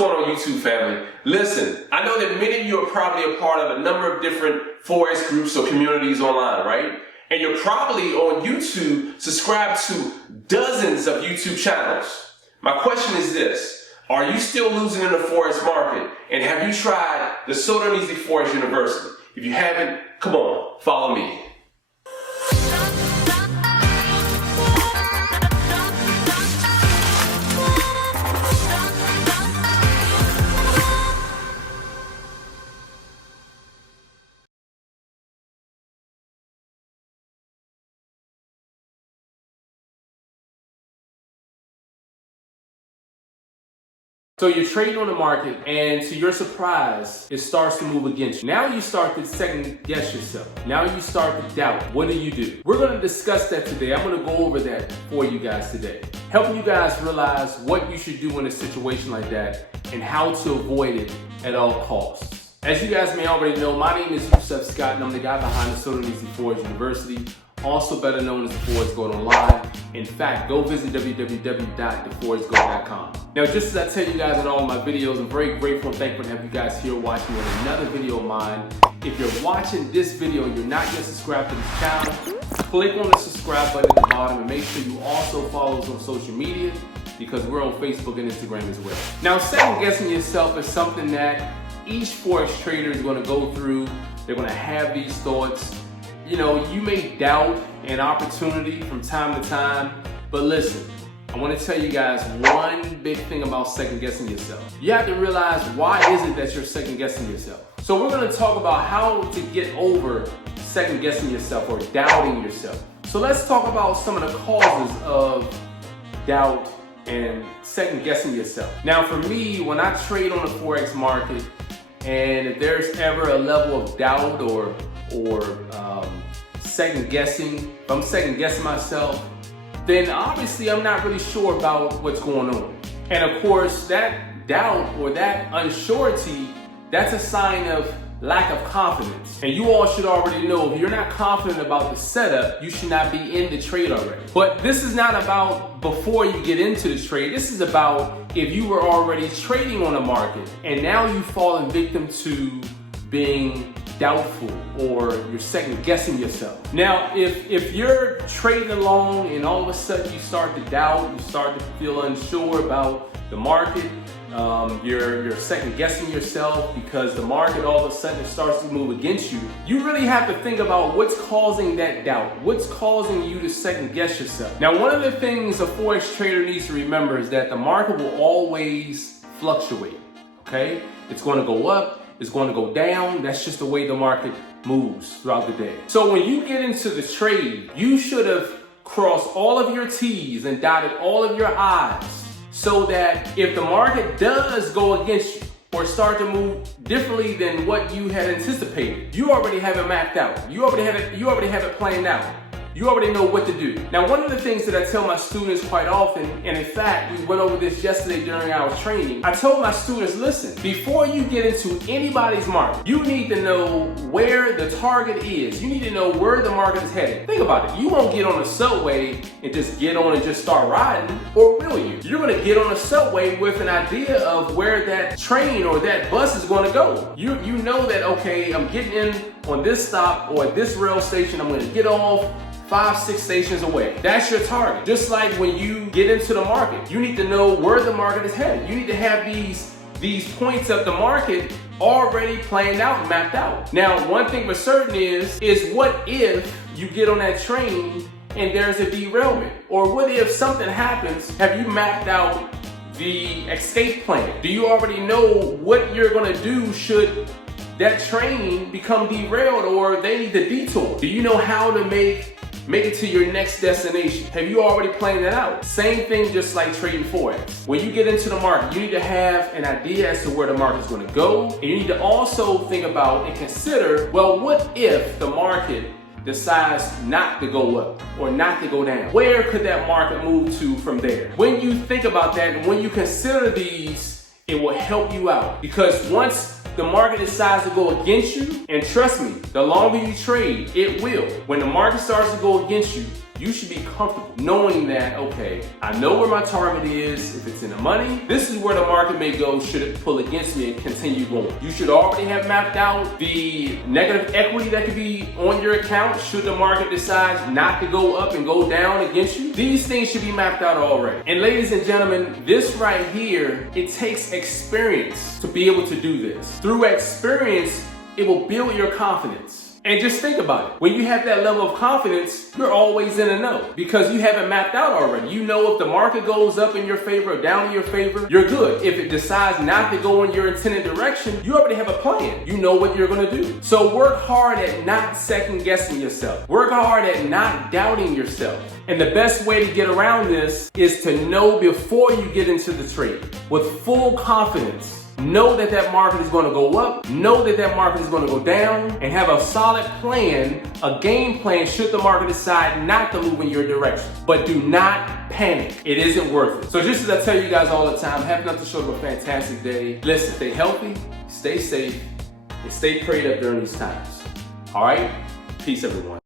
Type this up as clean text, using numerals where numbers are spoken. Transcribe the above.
going on, YouTube family? Listen, I know that many of you are probably a part of a number of different Forex groups or communities online, right? And you're probably on YouTube subscribed to dozens of YouTube channels. My question is this: are you still losing in the Forex market? And have you tried the Sodarneasyforex University? If you haven't, come on, follow me. So you're trading on the market, and to your surprise, it starts to move against you. Now you start to second guess yourself. Now you start to doubt. What do? We're going to discuss that today. I'm going to go over that for you guys today, helping you guys realize what you should do in a situation like that and how to avoid it at all costs. As you guys may already know, my name is Yusef Scott, and I'm the guy behind the Sodarneasyforex University, also better known as the Forex Gold Online. In fact, go visit www.theforexgold.com. Now, just as I tell you guys in all of my videos, I'm very grateful and thankful to have you guys here watching on another video of mine. If you're watching this video and you're not yet subscribed to this channel, click on the subscribe button at the bottom and make sure you also follow us on social media, because we're on Facebook and Instagram as well. Now, second guessing yourself is something that each Forex trader is going to go through. They're going to have these thoughts. You know, you may doubt an opportunity from time to time, but listen, I want to tell you guys one big thing about second guessing yourself. You have to realize, why is it that you're second guessing yourself? So we're going to talk about how to get over second guessing yourself or doubting yourself. So let's talk about some of the causes of doubt and second guessing yourself. Now, for me, when I trade on the Forex market, and if there's ever a level of doubt or second guessing, if I'm second guessing myself, then obviously I'm not really sure about what's going on. And of course, that doubt or that unsurety, that's a sign of lack of confidence. And you all should already know, if you're not confident about the setup, you should not be in the trade already. But this is not about before you get into the trade. This is about if you were already trading on the market and now you've fallen victim to being doubtful or you're second guessing yourself. Now, if you're trading along and all of a sudden you start to doubt, you start to feel unsure about the market, you're second guessing yourself because the market all of a sudden starts to move against you, you really have to think about what's causing that doubt. What's causing you to second guess yourself? Now, one of the things a Forex trader needs to remember is that the market will always fluctuate, okay? It's going to go up, it's going to go down. That's just the way the market moves throughout the day. So when you get into the trade, you should have crossed all of your T's and dotted all of your I's, so that if the market does go against you or start to move differently than what you had anticipated, you already have it mapped out. You already have it planned out. You already know what to do. Now, one of the things that I tell my students quite often, and in fact, we went over this yesterday during our training, I told my students, listen, before you get into anybody's market, you need to know where the target is. You need to know where the market is headed. Think about it. You won't get on the subway and just get on and just start riding, or will you? You're gonna get on the subway with an idea of where that train or that bus is gonna go. You know that, okay, I'm getting in on this stop or at this rail station, I'm gonna get off 5-6 stations away. That's your target. Just like when you get into the market, you need to know where the market is headed. You need to have these points of the market already planned out, mapped out. Now, one thing for certain is what if you get on that train and there's a derailment? Or what if something happens? Have you mapped out the escape plan? Do you already know what you're gonna do should that train become derailed or they need to detour? Do you know how to make it to your next destination? Have you already planned that out? Same thing, just like trading Forex. When you get into the market, you need to have an idea as to where the market is going to go. And you need to also think about and consider, well, what if the market decides not to go up or not to go down? Where could that market move to from there? When you think about that and when you consider these, it will help you out. Because once the market decides to go against you, and trust me, the longer you trade, it will. When the market starts to go against you, You should be comfortable knowing that, okay, I know where my target is. If it's in the money, this is where the market may go should it pull against me and continue going. You should already have mapped out the negative equity that could be on your account should the market decide not to go up and go down against you. These things should be mapped out already. And ladies and gentlemen, this right here, it takes experience to be able to do this. Through experience, it will build your confidence. And just think about it. When you have that level of confidence, you're always in the know because you have it mapped out already. You know if the market goes up in your favor or down in your favor, you're good. If it decides not to go in your intended direction, you already have a plan. You know what you're gonna do. So work hard at not second guessing yourself. Work hard at not doubting yourself. And the best way to get around this is to know before you get into the trade with full confidence. Know that that market is going to go up, know that that market is going to go down, and have a solid plan, a game plan should the market decide not to move in your direction. But do not panic. It isn't worth it. So just as I tell you guys all the time, have nothing short of a fantastic day. Listen, stay healthy, stay safe, and stay prayed up during these times. All right? Peace, everyone.